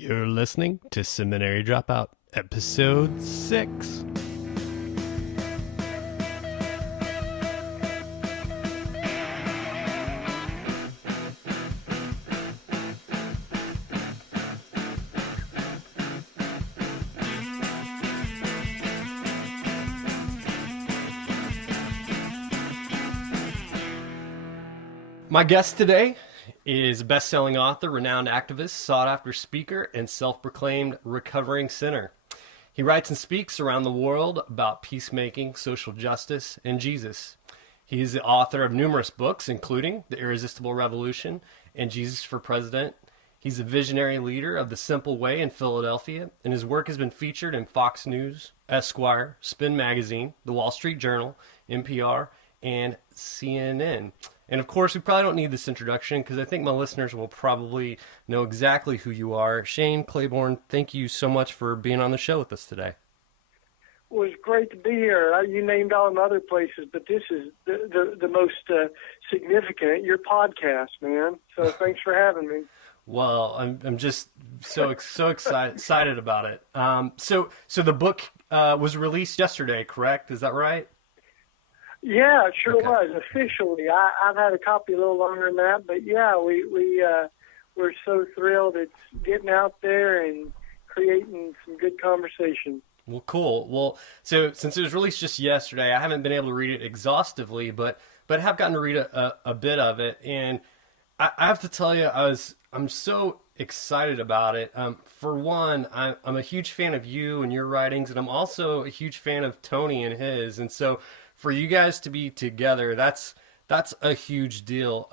You're listening to Seminary Dropout, Episode 6. My guest today is best-selling author, renowned activist, sought-after speaker, and self-proclaimed recovering sinner. He writes and speaks around the world about peacemaking, social justice, and Jesus. He is the author of numerous books, including The Irresistible Revolution and Jesus for President. He's a visionary leader of the Simple Way in Philadelphia, and his work has been featured in Fox News, Esquire, Spin Magazine, The Wall Street Journal, NPR, and CNN. And of course, we probably don't need this introduction because I think my listeners will probably know exactly who you are. Shane Claiborne, thank you so much for being on the show with us today. Well, it's great to be here. You named all them other places, but this is the most significant, your podcast, man. So thanks for having me. Well, I'm just so excited about it. So the book was released yesterday, correct? Is that right? Yeah, it sure Okay. was. Officially, I've had a copy a little longer than that, but yeah, we're so thrilled it's getting out there and creating some good conversation. Well, cool. Well, so since it was released just yesterday, I haven't been able to read it exhaustively, but have gotten to read a bit of it, and I have to tell you, I'm so excited about it. For one, I'm a huge fan of you and your writings, and I'm also a huge fan of Tony and his, and so for you guys to be together, that's a huge deal.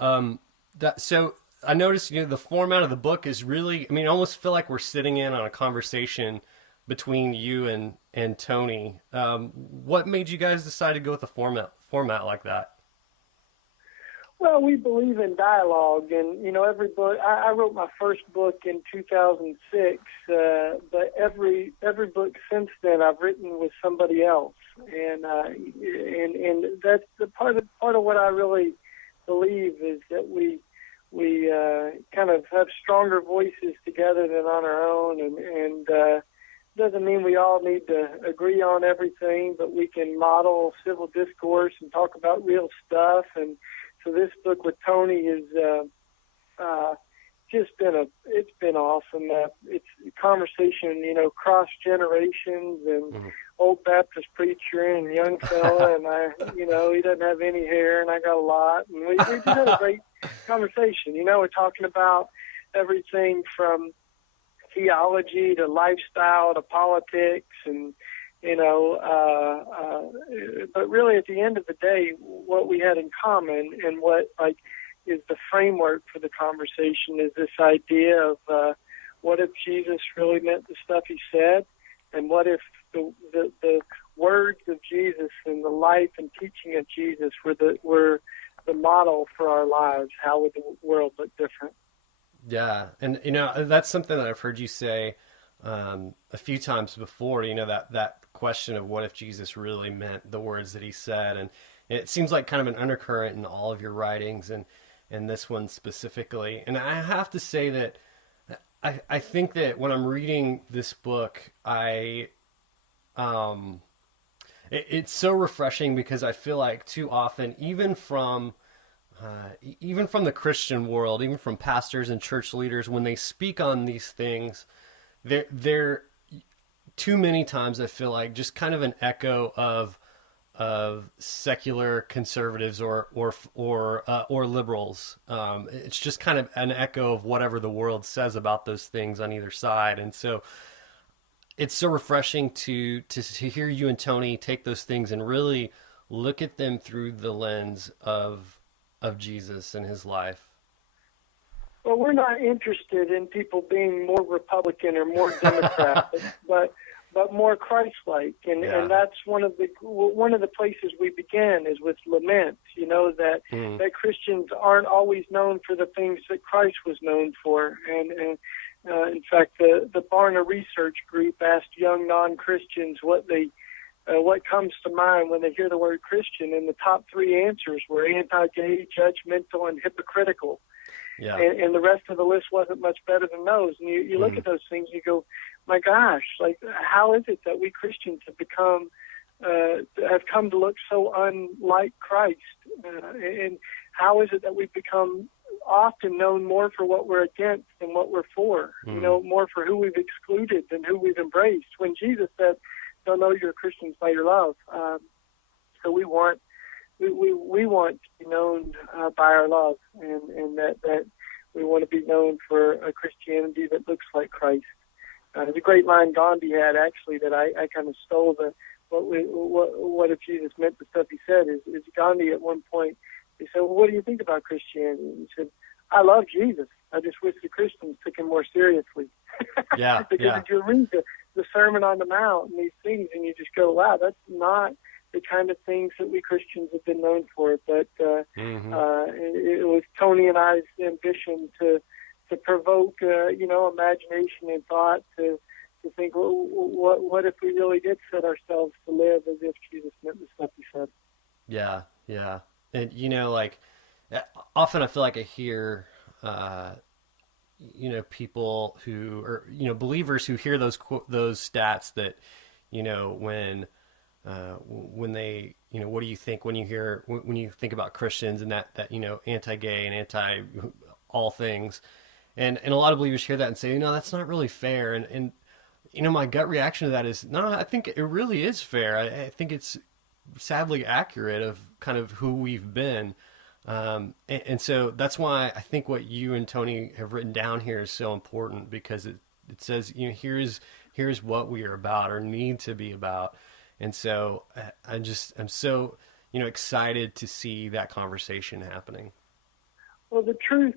So I noticed, the format of the book is really, I almost feel like we're sitting in on a conversation between you and Tony. What made you guys decide to go with a format like that? Well, we believe in dialogue, and every book. I wrote my first book in 2006, but every book since then I've written with somebody else, and that's the part of what I really believe is that we kind of have stronger voices together than on our own, and doesn't mean we all need to agree on everything, but we can model civil discourse and talk about real stuff. And so this book with Tony is it's been awesome. It's a conversation, cross generations, and old Baptist preacher and young fella, and he doesn't have any hair, and I got a lot, and we just had a great conversation. We're talking about everything from theology to lifestyle to politics, and but really at the end of the day, what we had in common and what is the framework for the conversation is this idea of what if Jesus really meant the stuff he said, and what if the words of Jesus and the life and teaching of Jesus were the model for our lives? How would the world look different? Yeah, and that's something that I've heard you say a few times before. That question of what if Jesus really meant the words that he said, and it seems like kind of an undercurrent in all of your writings, and this one specifically. And I have to say that I think that when I'm reading this book, it's so refreshing because I feel like too often, even from the Christian world, even from pastors and church leaders, when they speak on these things, they're too many times I feel like just kind of an echo of secular conservatives or liberals. It's just kind of an echo of whatever the world says about those things on either side, and so it's so refreshing to hear you and Tony take those things and really look at them through the lens of Jesus and his life. Well, we're not interested in people being more Republican or more Democrat, but more Christ-like, and that's one of the places we began is with lament. That Christians aren't always known for the things that Christ was known for, and in fact, the Barna Research Group asked young non-Christians what comes to mind when they hear the word Christian, and the top three answers were anti-gay, judgmental, and hypocritical. Yeah. and the rest of the list wasn't much better than those. And you look at those things, and you go, my gosh, like, how is it that we Christians have come to look so unlike Christ? And how is it that we've become often known more for what we're against than what we're for? You know, more for who we've excluded than who we've embraced. When Jesus said, "They'll know you're Christians by your love." So we want to be known by our love, and that we want to be known for a Christianity that looks like Christ. There's a great line Gandhi had, actually, that I kind of stole. What if Jesus meant the stuff he said? Is Gandhi at one point, he said, "Well, what do you think about Christianity?" And he said, "I love Jesus. I just wish the Christians took him more seriously." Yeah. Because if you read the Sermon on the Mount and these things, and you just go, wow, that's not the kind of things that we Christians have been known for. But it was Tony and I's ambition to provoke, imagination and thought, to think, well, what if we really did set ourselves to live as if Jesus meant the stuff he said? Yeah, yeah. And, often I feel like I hear, people who are, believers who hear those stats that, when they, what do you think when you think about Christians and that anti-gay and anti all things, and a lot of believers hear that and say, that's not really fair. And my gut reaction to that is, no, I think it really is fair. I think it's sadly accurate of kind of who we've been. And so that's why I think what you and Tony have written down here is so important, because it says, here's what we are about or need to be about. And so I'm so, excited to see that conversation happening. Well, the truth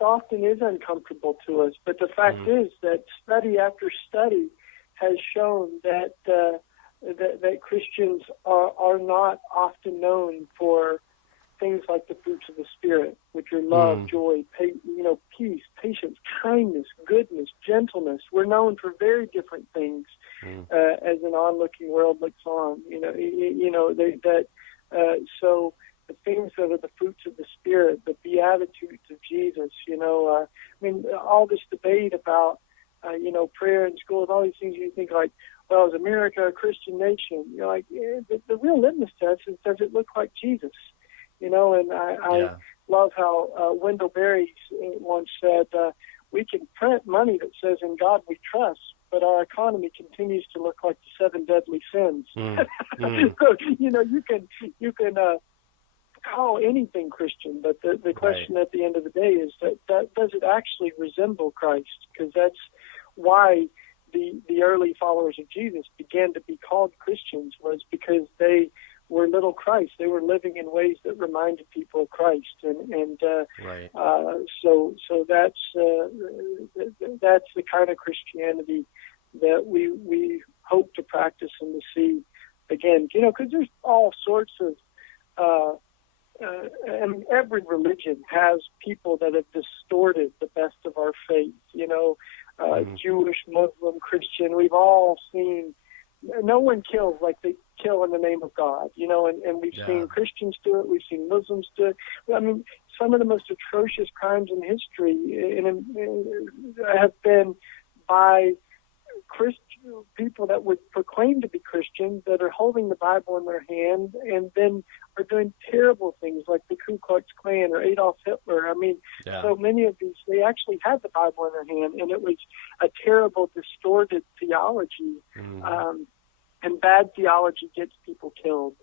often is uncomfortable to us, but the fact is that study after study has shown that that Christians are not often known for things like the fruits of the Spirit, which are love, joy, peace, patience, kindness, goodness, gentleness. We're known for very different things as an onlooking world looks on. So the things that are the fruits of the Spirit, the Beatitudes of Jesus, all this debate about, prayer in schools, all these things, you think like, well, is America a Christian nation? You're like, the real litmus test is, does it look like Jesus? And I love how Wendell Berry once said, we can print money that says "In God We Trust," but our economy continues to look like the 7 deadly sins. So, you can call anything Christian, but the question at the end of the day is that does it actually resemble Christ? Because that's why the early followers of Jesus began to be called Christians, was because they were little Christ. They were living in ways that reminded people of Christ, so that's the kind of Christianity that we hope to practice and to see again. Because there's all sorts of every religion has people that have distorted the best of our faith. Jewish, Muslim, Christian. We've all seen. No one kills like they kill in the name of God, and we've seen Christians do it. We've seen Muslims do it. I mean, some of the most atrocious crimes in history have been by people that would proclaim to be Christians, that are holding the Bible in their hand and then are doing terrible things like the Ku Klux Klan or Adolf Hitler. I mean, so many of these, they actually had the Bible in their hand, and it was a terrible, distorted theology. And bad theology gets people killed,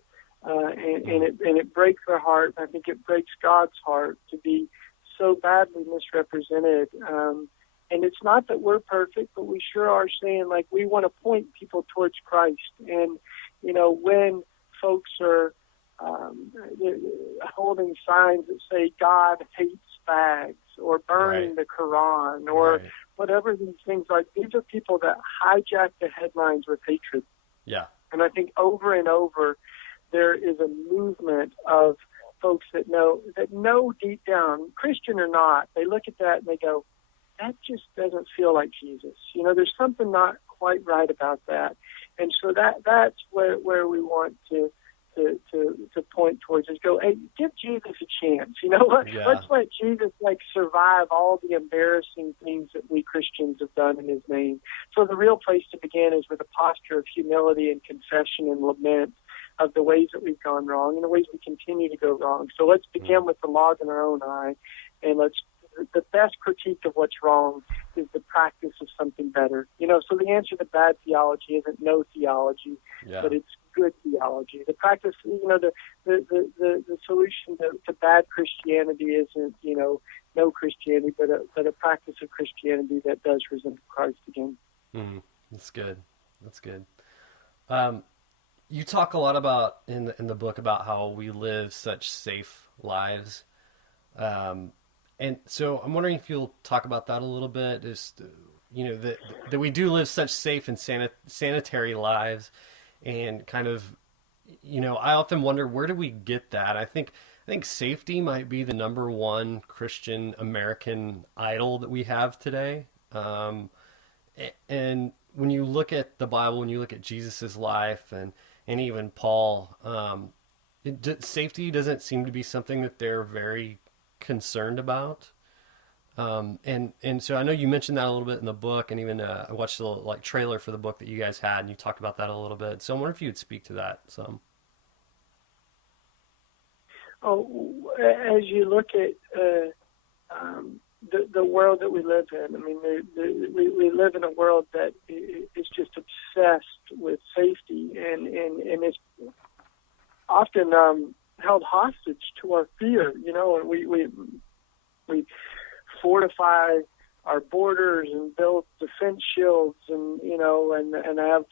and it breaks their heart. I think it breaks God's heart to be so badly misrepresented. And it's not that we're perfect, but we sure are saying, like, we want to point people towards Christ. And, when folks are holding signs that say God hates fags or burning the Quran or whatever these things are, these are people that hijack the headlines with hatred. Yeah. And I think over and over there is a movement of folks that know deep down, Christian or not, they look at that and they go, that just doesn't feel like Jesus. There's something not quite right about that. And so that's where we want to to point towards is go, hey, give Jesus a chance. Let's let Jesus survive all the embarrassing things that we Christians have done in his name. So the real place to begin is with a posture of humility and confession and lament of the ways that we've gone wrong and the ways we continue to go wrong. So let's begin with the log in our own eye, and the best critique of what's wrong is the practice of something better. So the answer to bad theology isn't no theology, but it's good theology. The practice, the solution to bad Christianity isn't, no Christianity, but a practice of Christianity that does resemble Christ again. That's good. That's good. You talk a lot about in the book about how we live such safe lives. And so I'm wondering if you'll talk about that a little bit, just, that we do live such safe and sanitary lives, and kind of, I often wonder, where do we get that? I think safety might be the number one Christian American idol that we have today. And when you look at the Bible, when you look at Jesus's life and even Paul, safety doesn't seem to be something that they're very concerned about. And so I know you mentioned that a little bit in the book, and even I watched the trailer for the book that you guys had, and you talked about that a little bit. So I wonder if you would speak to that some. Oh, as you look at the world that we live in, I mean, we live in a world that is just obsessed with safety, and it's often held hostage to our fear, and we fortify our borders and build defense shields, and and have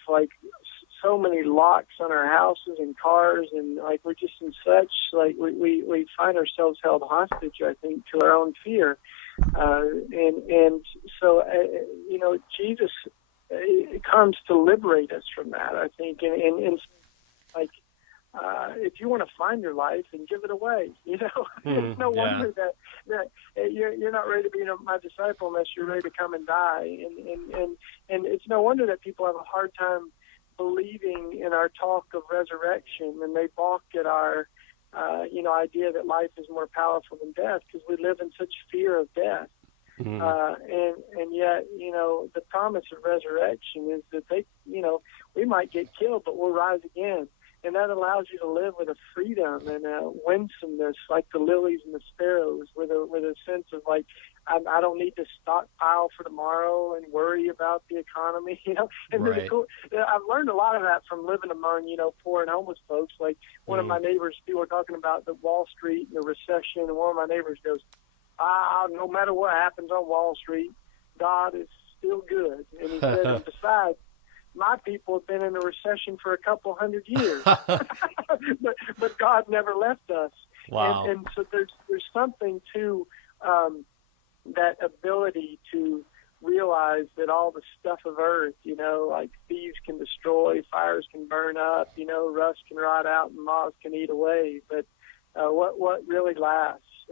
so many locks on our houses and cars, and we're just in such we find ourselves held hostage, I think, to our own fear, and so Jesus comes to liberate us from that, I think, and if you want to find your life, and give it away. It's no wonder that you're not ready to be my disciple unless you're ready to come and die, and it's no wonder that people have a hard time believing in our talk of resurrection, and they balk at our idea that life is more powerful than death, because we live in such fear of death. And yet, the promise of resurrection is that we might get killed, but we'll rise again. And that allows you to live with a freedom and a winsomeness, like the lilies and the sparrows, with a sense of I don't need to stockpile for tomorrow and worry about the economy, And right. I've learned a lot of that from living among, poor and homeless folks. One of my neighbors, people were talking about the Wall Street and the recession, and one of my neighbors goes, no matter what happens on Wall Street, God is still good. And he said, and besides, my people have been in a recession for a couple hundred years, but God never left us. Wow. And so there's something to that ability to realize that all the stuff of earth, thieves can destroy, fires can burn up, rust can rot out, and moths can eat away. But what really lasts?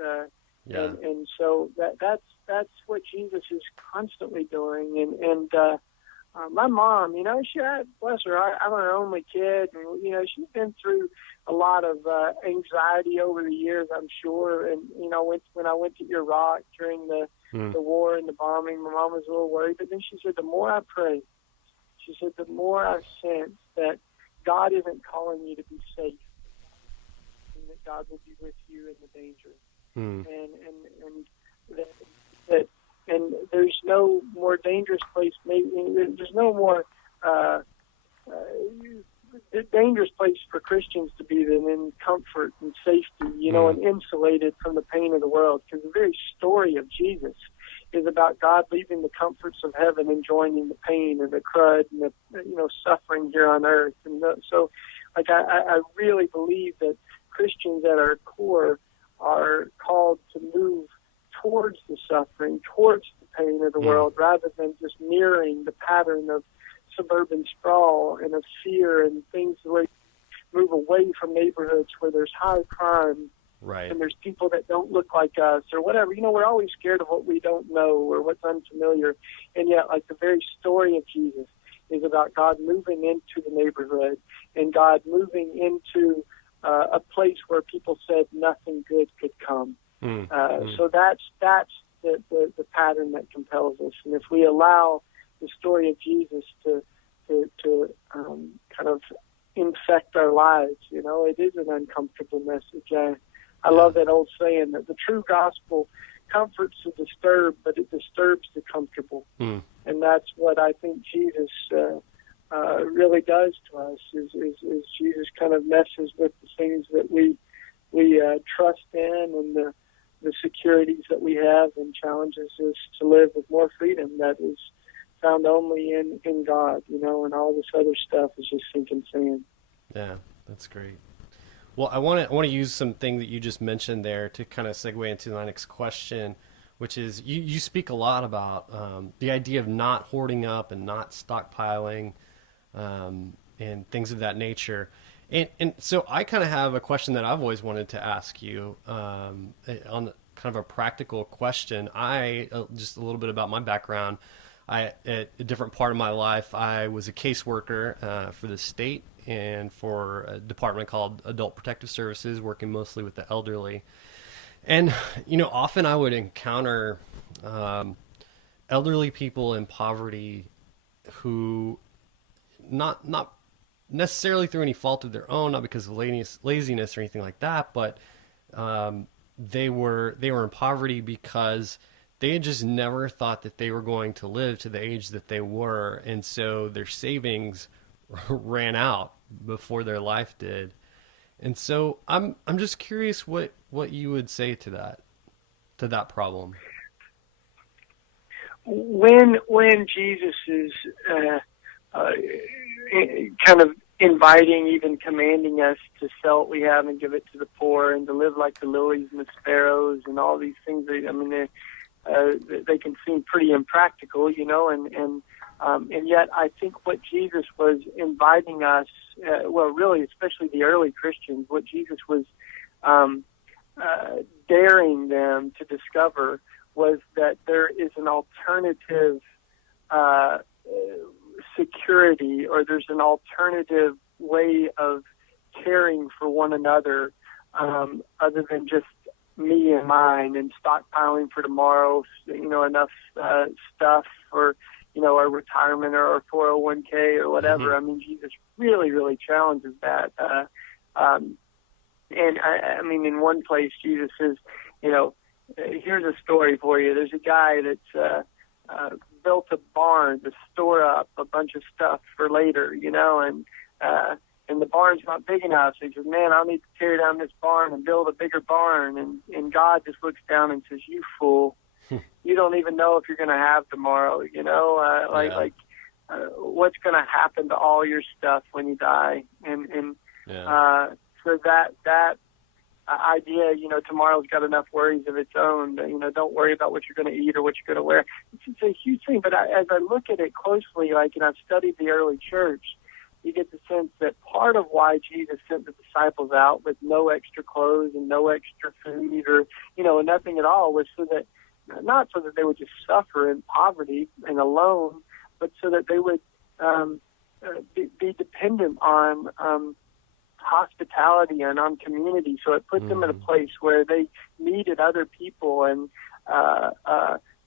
And so that's what Jesus is constantly doing. And my mom, bless her, I'm her only kid, and, she's been through a lot of anxiety over the years, I'm sure. And, when I went to Iraq during the war and the bombing, my mom was a little worried. But then she said, the more I pray, she said, the more I sense that God isn't calling you to be safe, and that God will be with you in the danger. And there's no more dangerous place. There's no more dangerous place for Christians to be than in comfort and safety, and insulated from the pain of the world. Because the very story of Jesus is about God leaving the comforts of heaven and joining the pain and the crud and the suffering here on earth. And so, I really believe that Christians at our core are called to move towards the suffering, towards the pain of the world, rather than just mirroring the pattern of suburban sprawl and of fear and things where move away from neighborhoods where there's high crime, right, and there's people that don't look like us or whatever. We're always scared of what we don't know or what's unfamiliar. And yet, the very story of Jesus is about God moving into the neighborhood and God moving into a place where people said nothing good could come. So that's the pattern that compels us. And if we allow the story of Jesus to kind of infect our lives, it is an uncomfortable message. I love that old saying that the true gospel comforts the disturbed, but it disturbs the comfortable. And that's what I think Jesus really does to us. Is Jesus kind of messes with the things that we trust in and the securities that we have, and challenges us to live with more freedom that is found only in God, and all this other stuff is just sinking sand. Yeah, that's great. Well, I want to use something that you just mentioned there to kind of segue into my next question, which is you speak a lot about the idea of not hoarding up and not stockpiling and things of that nature. And so I kind of have a question that I've always wanted to ask you on kind of a practical question. Just a little bit about my background. At a different part of my life, I was a caseworker for the state and for a department called Adult Protective Services, working mostly with the elderly. And, often I would encounter elderly people in poverty who, not necessarily through any fault of their own, not because of laziness or anything like that, but they were in poverty because they had just never thought that they were going to live to the age that they were, and so their savings ran out before their life did. And so I'm just curious what you would say to that problem. When Jesus is kind of inviting, even commanding us to sell what we have and give it to the poor, and to live like the lilies and the sparrows, and all these things, they can seem pretty impractical, and yet I think what Jesus was inviting us, really, especially the early Christians, what Jesus was daring them to discover was that there is an alternative security, or there's an alternative way of caring for one another, other than just me and mine, and stockpiling for tomorrow, enough stuff for, our retirement or our 401k or whatever. I mean, Jesus really, really challenges that. And I mean, in one place, Jesus says, here's a story for you. There's a guy that's built a barn to store up a bunch of stuff for later, and the barn's not big enough. So he says, man, I'll need to tear down this barn and build a bigger barn. And God just looks down and says, you fool, you don't even know if you're going to have tomorrow, what's going to happen to all your stuff when you die. So that idea, tomorrow's got enough worries of its own, don't worry about what you're going to eat or what you're going to wear. It's a huge thing. But as I look at it closely, and I've studied the early church, you get the sense that part of why Jesus sent the disciples out with no extra clothes and no extra food, or, nothing at all, was not so that they would just suffer in poverty and alone, but so that they would be dependent on hospitality and on community. So it put them in a place where they needed other people, and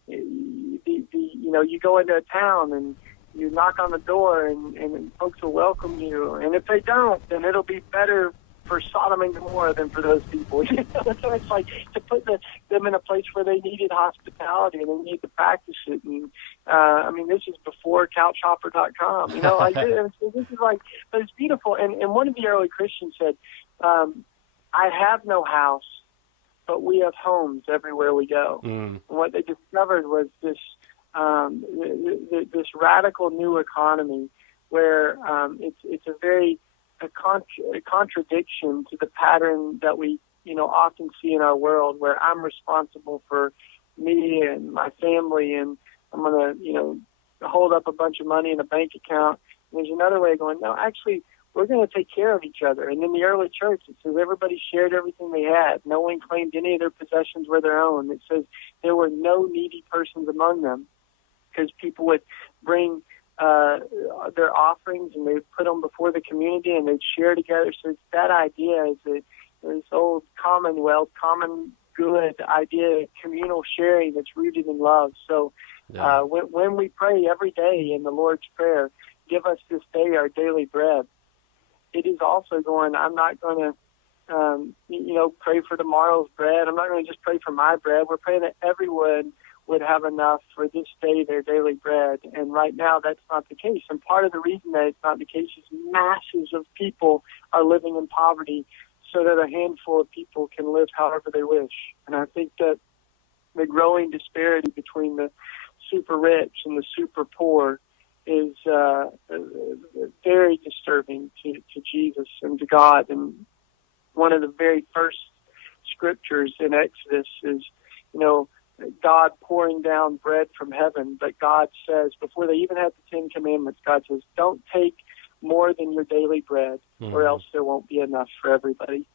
you go into a town and you knock on the door, and folks will welcome you. And if they don't, then it'll be better for Sodom and Gomorrah than for those people. So it's like to put them in a place where they needed hospitality and they needed to practice it. And this is before couchhopper.com. This is like, but it's beautiful. And one of the early Christians said, I have no house, but we have homes everywhere we go. And what they discovered was this radical new economy where it's a contradiction to the pattern that we often see in our world, where I'm responsible for me and my family, and I'm going to hold up a bunch of money in a bank account. And there's another way of going, no, actually, we're going to take care of each other. And in the early church, it says everybody shared everything they had. No one claimed any of their possessions were their own. It says there were no needy persons among them, because people would bring their offerings and they would put them before the community and they'd share together. So it's that idea is that this old commonwealth, common good idea, communal sharing that's rooted in love. So when we pray every day in the Lord's Prayer, give us this day our daily bread, it is also going, I'm not going to, pray for tomorrow's bread. I'm not going to just pray for my bread. We're praying that everyone would have enough for this day, their daily bread. And right now, that's not the case. And part of the reason that it's not the case is masses of people are living in poverty so that a handful of people can live however they wish. And I think that the growing disparity between the super rich and the super poor is very disturbing to Jesus and to God. And one of the very first scriptures in Exodus is, God pouring down bread from heaven. But God says, before they even have the Ten Commandments, God says, don't take more than your daily bread, or else there won't be enough for everybody.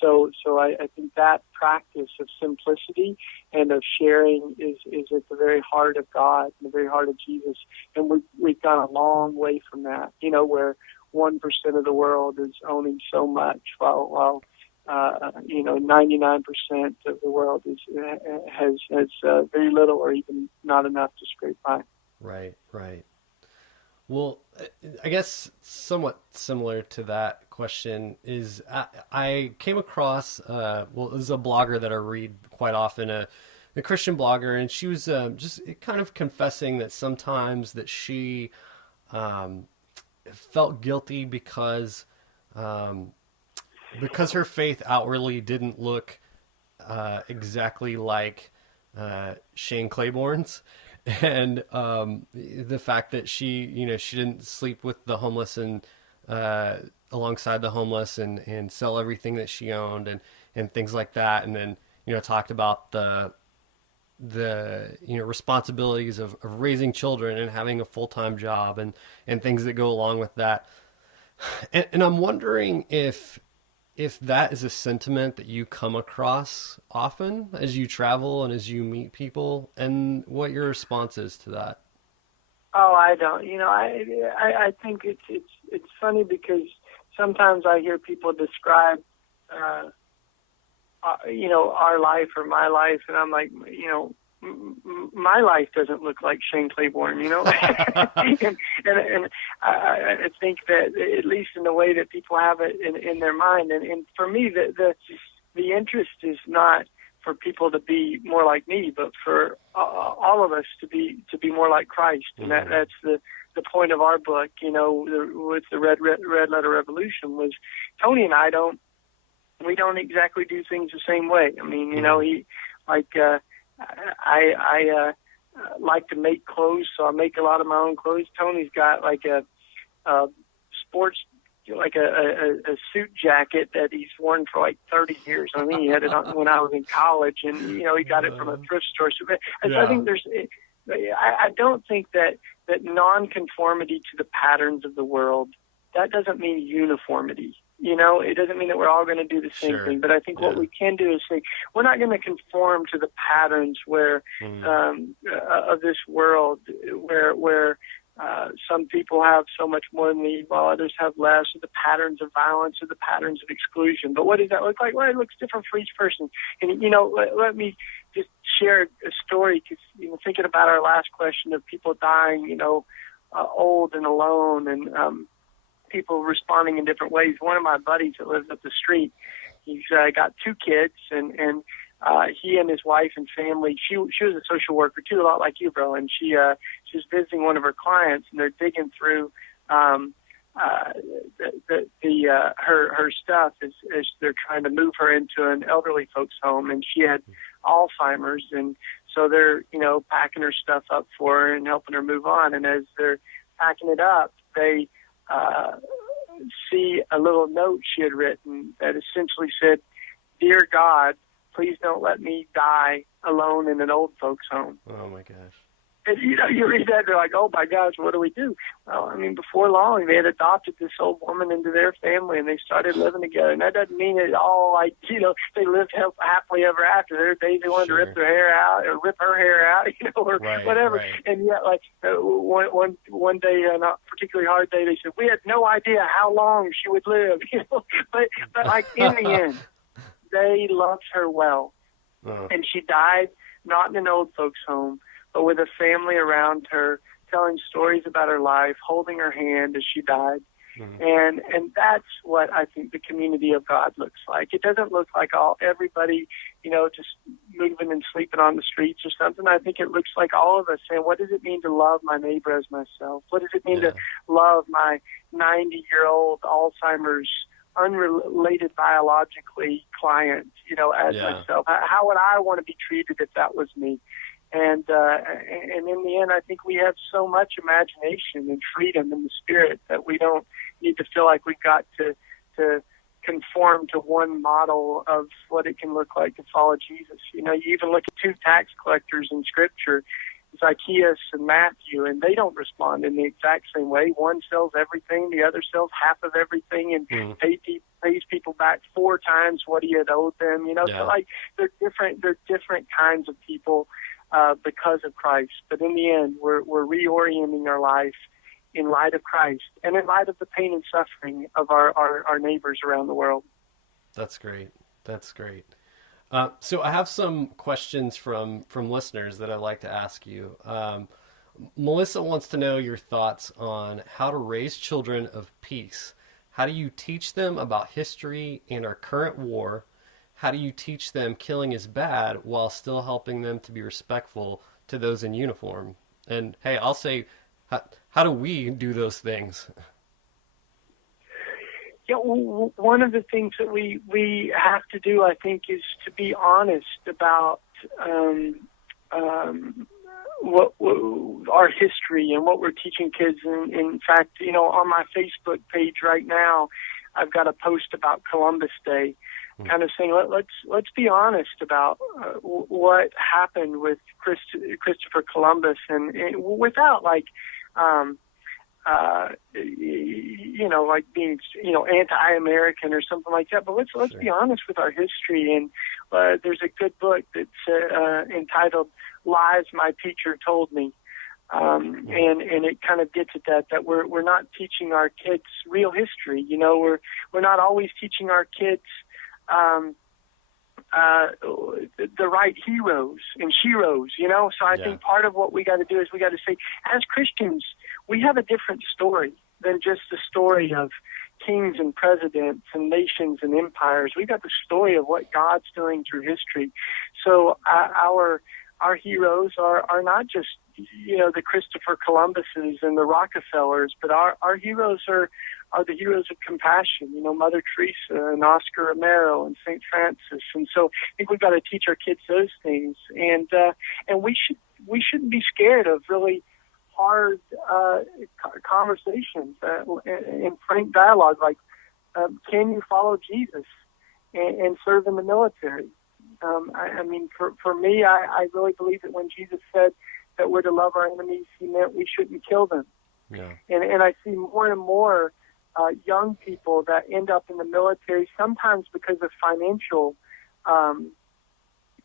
So I think that practice of simplicity and of sharing is at the very heart of God, and the very heart of Jesus. And we've gone a long way from that, where 1% of the world is owning so much, while 99% of the world has very little or even not enough to scrape by. Right. Well, I guess somewhat similar to that question is I came across, this is a blogger that I read quite often, a Christian blogger, and she was just kind of confessing that sometimes that she felt guilty because her faith outwardly didn't look exactly like Shane Claiborne's. And the fact that she didn't sleep with the homeless and alongside the homeless and sell everything that she owned and things like that, and then talked about the responsibilities of raising children and having a full-time job and things that go along with that. And I'm wondering if that is a sentiment that you come across often as you travel and as you meet people, and what your response is to that. Oh, I don't. I think it's funny because sometimes I hear people describe, our life or my life, and I'm like, my life doesn't look like Shane Claiborne, and I think that at least in the way that people have it in their mind, and for me, the interest is not for people to be more like me, but for all of us to be more like Christ, and that's the point of our book. With the Red Letter Revolution, was Tony and I don't exactly do things the same way. I mean, he I like to make clothes, so I make a lot of my own clothes. Tony's got like a sports, like a suit jacket that he's worn for like 30 years. I mean, he had it on when I was in college, and he got it from a thrift store. So I think I don't think that non-conformity to the patterns of the world, that doesn't mean uniformity. It doesn't mean that we're all going to do the same thing, but I think what we can do is say, we're not going to conform to the patterns where of this world where some people have so much more than me while others have less, or the patterns of violence or the patterns of exclusion. But what does that look like? Well, it looks different for each person. And, let me just share a story, because, thinking about our last question of people dying, old and alone, and people responding in different ways. One of my buddies that lives up the street, he's got 2 kids, and he and his wife and family, she was a social worker too, a lot like you, bro, and she was visiting one of her clients, and they're digging through her stuff as they're trying to move her into an elderly folks home, and she had Alzheimer's, and so they're packing her stuff up for her and helping her move on. And as they're packing it up, they see a little note she had written that essentially said, "Dear God, please don't let me die alone in an old folks home." Oh my gosh. And, you read that, they're like, oh, my gosh, what do we do? Well, I mean, before long, they had adopted this old woman into their family, and they started living together. And that doesn't mean at all like, they lived happily ever after. There are days they wanted to rip their hair out or rip her hair out, or whatever. Right. And yet, like, one day, on a particularly hard day, they said, we had no idea how long she would live, But like, in the end, they loved her well. And she died not in an old folks' home, but with a family around her, telling stories about her life, holding her hand as she died. And that's what I think the community of God looks like. It doesn't look like everybody, just moving and sleeping on the streets or something. I think it looks like all of us saying, what does it mean to love my neighbor as myself? What does it mean to love my 90-year-old Alzheimer's unrelated biologically client, as myself? How would I want to be treated if that was me? And in the end, I think we have so much imagination and freedom in the spirit that we don't need to feel like we've got to conform to one model of what it can look like to follow Jesus. You even look at two tax collectors in Scripture, Zacchaeus and Matthew, and they don't respond in the exact same way. One sells everything, the other sells half of everything, and pays people back 4 times what he had owed them. So like they're different kinds of people. Because of Christ. But in the end, we're reorienting our life in light of Christ and in light of the pain and suffering of our neighbors around the world. That's great. That's great. So I have some questions from listeners that I'd like to ask you. Melissa wants to know your thoughts on how to raise children of peace. How do you teach them about history and our current war? How do you teach them killing is bad while still helping them to be respectful to those in uniform? And hey, I'll say, how do we do those things? Yeah, one of the things that we have to do, I think, is to be honest about what our history and what we're teaching kids. And in fact, on my Facebook page right now, I've got a post about Columbus Day, kind of saying, let's be honest about what happened with Christopher Columbus, and without like being anti-American or something like that. But let's be honest with our history. And there's a good book that's entitled "Lies My Teacher Told Me." And it kind of gets at that we're not teaching our kids real history. We're not always teaching our kids the right heroes and sheroes, So I think part of what we got to do is we got to say, as Christians, we have a different story than just the story of kings and presidents and nations and empires. We've got the story of what God's doing through history. So our heroes are not just, the Christopher Columbuses and the Rockefellers, but our heroes are the heroes of compassion, Mother Teresa and Oscar Romero and St. Francis. And so I think we've got to teach our kids those things. And we shouldn't be scared of really hard conversations and frank dialogue, like, can you follow Jesus and serve in the military? I mean, for me, I really believe that when Jesus said that we're to love our enemies, he meant we shouldn't kill them. Yeah. And I see more and more young people that end up in the military, sometimes because of financial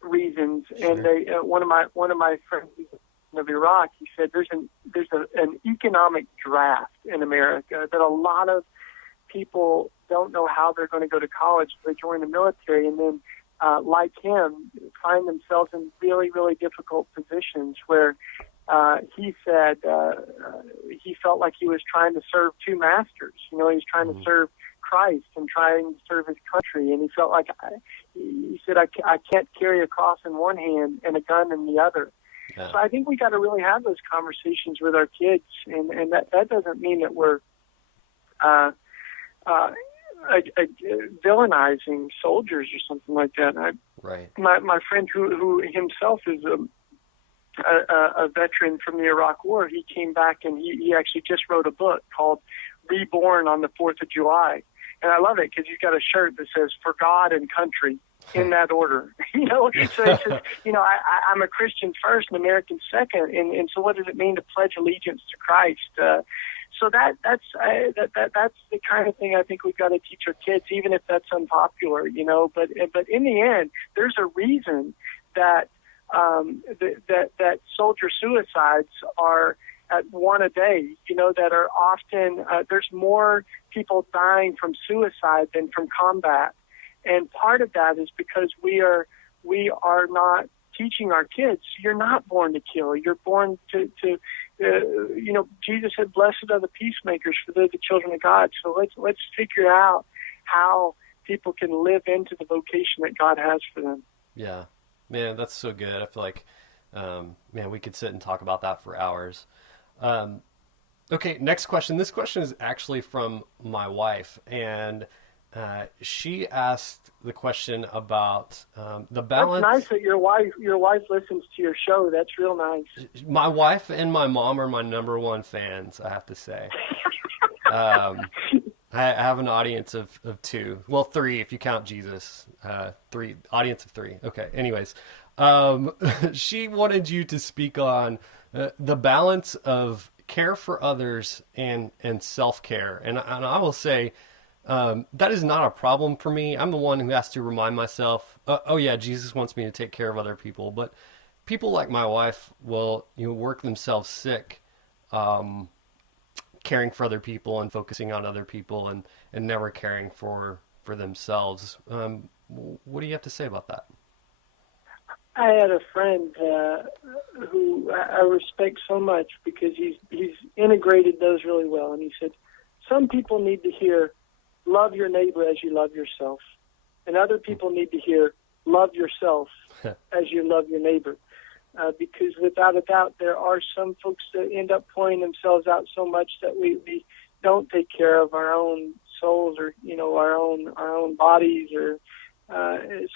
reasons. Sure. And they, one of my friends of Iraq, he said there's an economic draft in America that a lot of people don't know how they're going to go to college. They join the military, and then like him, find themselves in really, really difficult positions where he said he felt like he was trying to serve two masters. He was trying to serve Christ and trying to serve his country, and he felt like he said, I can't carry a cross in one hand and a gun in the other. Yeah. So I think we got to really have those conversations with our kids, and that doesn't mean that we're villainizing soldiers or something like that. Right. My friend who himself is a veteran from the Iraq War, he came back and he actually just wrote a book called Reborn on the 4th of July. And I love it because he's got a shirt that says, "For God and Country." in that order. So it says, I'm a Christian first and American second. And so what does it mean to pledge allegiance to Christ? So that's the kind of thing I think we've got to teach our kids, even if that's unpopular, but in the end, there's a reason that that soldier suicides are at one a day, that are often, there's more people dying from suicide than from combat. And part of that is because we are not teaching our kids, you're not born to kill. You're born to Jesus said, blessed are the peacemakers, for they're the children of God. So let's figure out how people can live into the vocation that God has for them. Yeah, man, that's so good. I feel like, we could sit and talk about that for hours. Okay, next question. This question is actually from my wife, and she asked the question about the balance. That's nice that your wife listens to your show. That's real nice. My wife and my mom are my number one fans, I have to say. I have an audience of two. Well, three if you count Jesus. Audience of three. Okay, anyways. She wanted you to speak on the balance of care for others and self-care. And I will say, that is not a problem for me. I'm the one who has to remind myself, Jesus wants me to take care of other people. But people like my wife will, work themselves sick, caring for other people and focusing on other people and never caring for themselves. What do you have to say about that? I had a friend who I respect so much because he's integrated those really well. And he said, some people need to hear, love your neighbor as you love yourself. And other people need to hear, love yourself as you love your neighbor. Because without a doubt, there are some folks that end up pouring themselves out so much that we don't take care of our own souls or, our own bodies or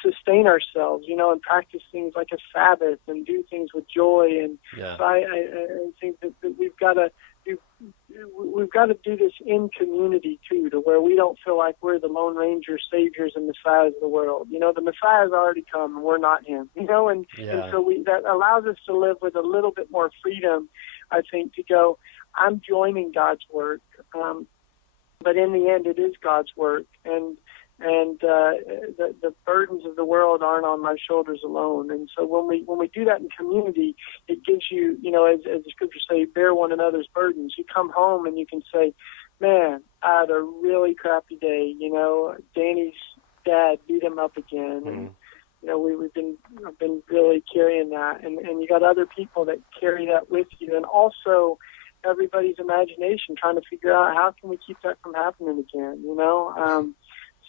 sustain ourselves, and practice things like a Sabbath and do things with joy. And so I think that we've got to do this in community too, to where we don't feel like we're the Lone Ranger saviors and messiahs of the world. The Messiah's already come and we're not him, and so that allows us to live with a little bit more freedom, I think, to go, I'm joining God's work. But in the end, it is God's work. And the burdens of the world aren't on my shoulders alone. And so when we do that in community, it gives you, as the scriptures say, bear one another's burdens. You come home and you can say, man, I had a really crappy day. Danny's dad beat him up again. And, I've been really carrying that. And you got other people that carry that with you. And also everybody's imagination trying to figure out how can we keep that from happening again,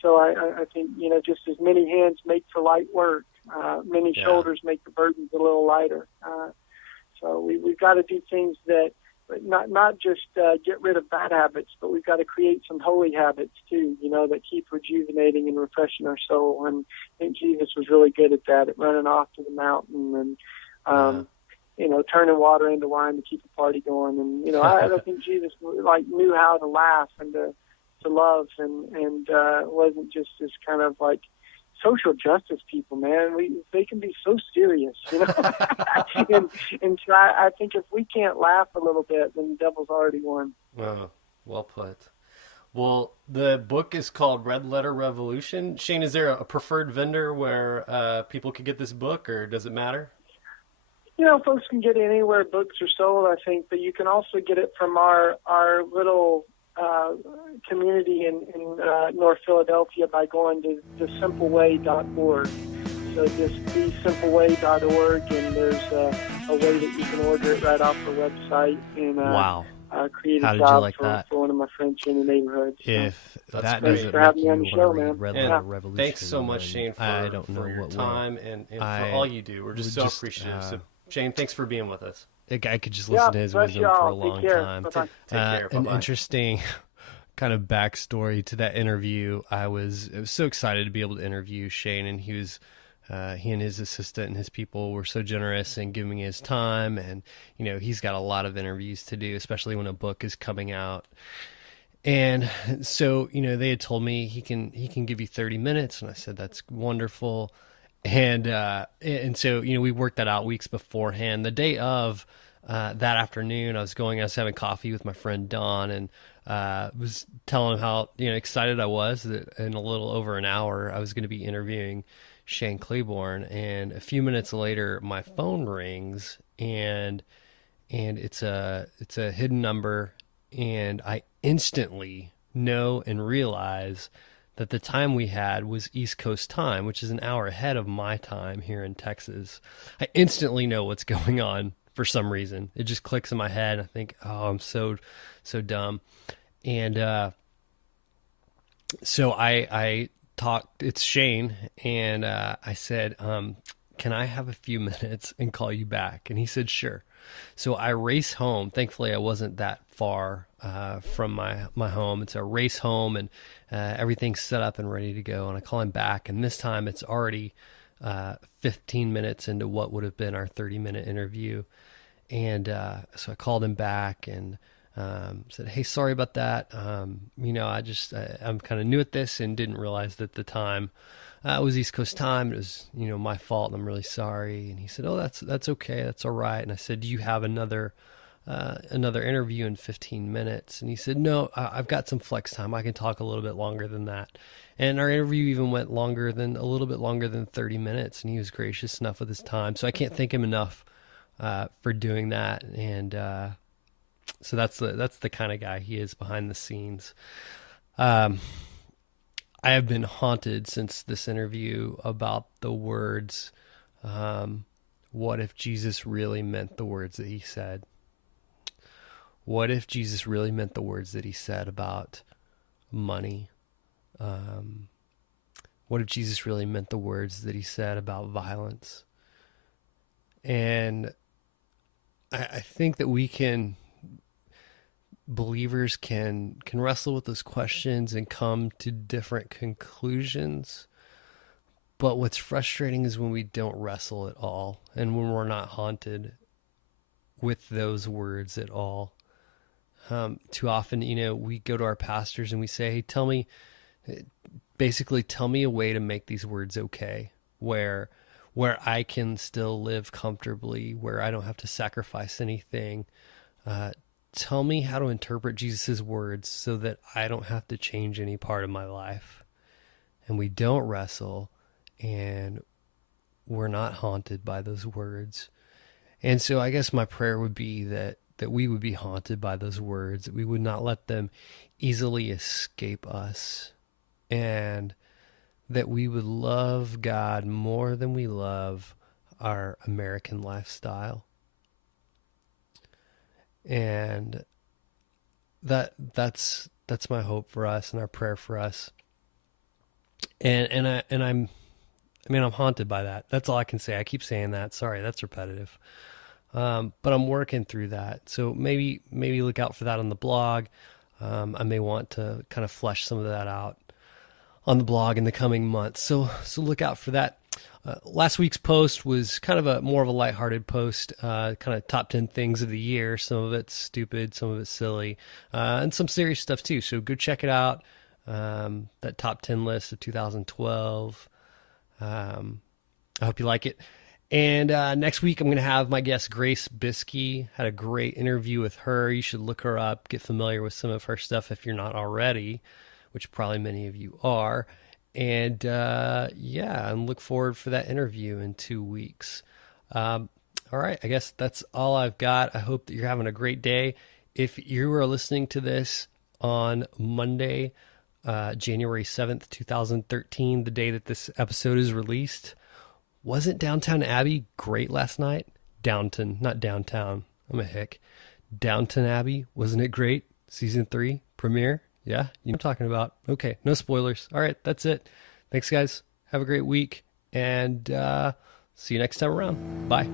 So I think, just as many hands make for light work, many shoulders make the burdens a little lighter. So we've got to do things that not just get rid of bad habits, but we've got to create some holy habits too, that keep rejuvenating and refreshing our soul. And I think Jesus was really good at that, at running off to the mountain and, turning water into wine to keep the party going. And, I think Jesus knew how to laugh and to love and wasn't just this kind of like social justice people, man. They can be so serious, and so I think if we can't laugh a little bit, then the devil's already won. Well put. Well, the book is called Red Letter Revolution. Shane, is there a preferred vendor where people could get this book, or does it matter? Folks can get it anywhere books are sold, I think, but you can also get it from our little community in North Philadelphia by going to thesimpleway.org. So just thesimpleway.org, and there's a way that you can order it right off the website. And wow. Create How a did you job like for that? one of my friends in the neighborhood. If that thanks doesn't for make having you me on the want show, to read man. Red Yeah. Letter Revolution, Thanks so much, then Shane, I don't know for your what time and for all you do. We're just so appreciative. So, Shane, thanks for being with us. I could just listen to his wisdom for a long time. Bye-bye. Take care. An Bye-bye. interesting kind of backstory to that interview. I was so excited to be able to interview Shane, and he and his assistant and his people were so generous in giving me his time. And, he's got a lot of interviews to do, especially when a book is coming out. And so, they had told me he can give you 30 minutes. And I said, that's wonderful. And so, we worked that out weeks beforehand. The day of that afternoon, I was having coffee with my friend Don, and was telling him how, excited I was that in a little over an hour, I was going to be interviewing Shane Claiborne. And a few minutes later, my phone rings, and it's a hidden number. And I instantly know and realize that the time we had was East Coast time, which is an hour ahead of my time here in Texas. I instantly know what's going on for some reason. It just clicks in my head. I think, oh, I'm so dumb. And so I talked, it's Shane, and I said, can I have a few minutes and call you back? And he said, sure. So I race home. Thankfully, I wasn't that far from my home. It's a race home, and everything's set up and ready to go. And I call him back, and this time it's already 15 minutes into what would have been our 30-minute interview. And so I called him back and said, hey, sorry about that. I'm kind of new at this and didn't realize that the time it was East Coast time. It was, my fault, and I'm really sorry. And he said, oh, that's okay. That's all right. And I said, do you have another interview in 15 minutes? And he said, no, I've got some flex time. I can talk a little bit longer than that. And our interview even went a little bit longer than 30 minutes. And he was gracious enough with his time. So I can't thank him enough for doing that. And so that's the kind of guy he is behind the scenes. I have been haunted since this interview about the words, what if Jesus really meant the words that he said? What if Jesus really meant the words that he said about money? What if Jesus really meant the words that he said about violence? And I think that believers can wrestle with those questions and come to different conclusions. But what's frustrating is when we don't wrestle at all, and when we're not haunted with those words at all. Too often, we go to our pastors and we say, hey, tell me a way to make these words okay, where I can still live comfortably, where I don't have to sacrifice anything. Tell me how to interpret Jesus' words so that I don't have to change any part of my life. And we don't wrestle, and we're not haunted by those words. And so I guess my prayer would be that we would be haunted by those words, that we would not let them easily escape us, and that we would love God more than we love our American lifestyle. And that's my hope for us and our prayer for us. And I'm haunted by that. That's all I can say. I keep saying that. Sorry, that's repetitive. But I'm working through that. So maybe look out for that on the blog. I may want to kind of flesh some of that out on the blog in the coming months. So look out for that. Last week's post was kind of more of a lighthearted post, kind of top 10 things of the year. Some of it's stupid, some of it's silly, and some serious stuff too. So go check it out. That top 10 list of 2012. I hope you like it. And next week I'm going to have my guest Grace Biskey. Had a great interview with her. You should look her up, get familiar with some of her stuff if you're not already, which probably many of you are. And and look forward for that interview in 2 weeks. All right, I guess that's all I've got. I hope that you're having a great day. If you are listening to this on Monday, January 7th, 2013, the day that this episode is released, wasn't Downton Abbey great last night? Downton, not downtown. I'm a hick. Downton Abbey, wasn't it great? Season 3 premiere? Yeah, you know what I'm talking about. Okay, no spoilers. All right, that's it. Thanks, guys. Have a great week, and see you next time around. Bye.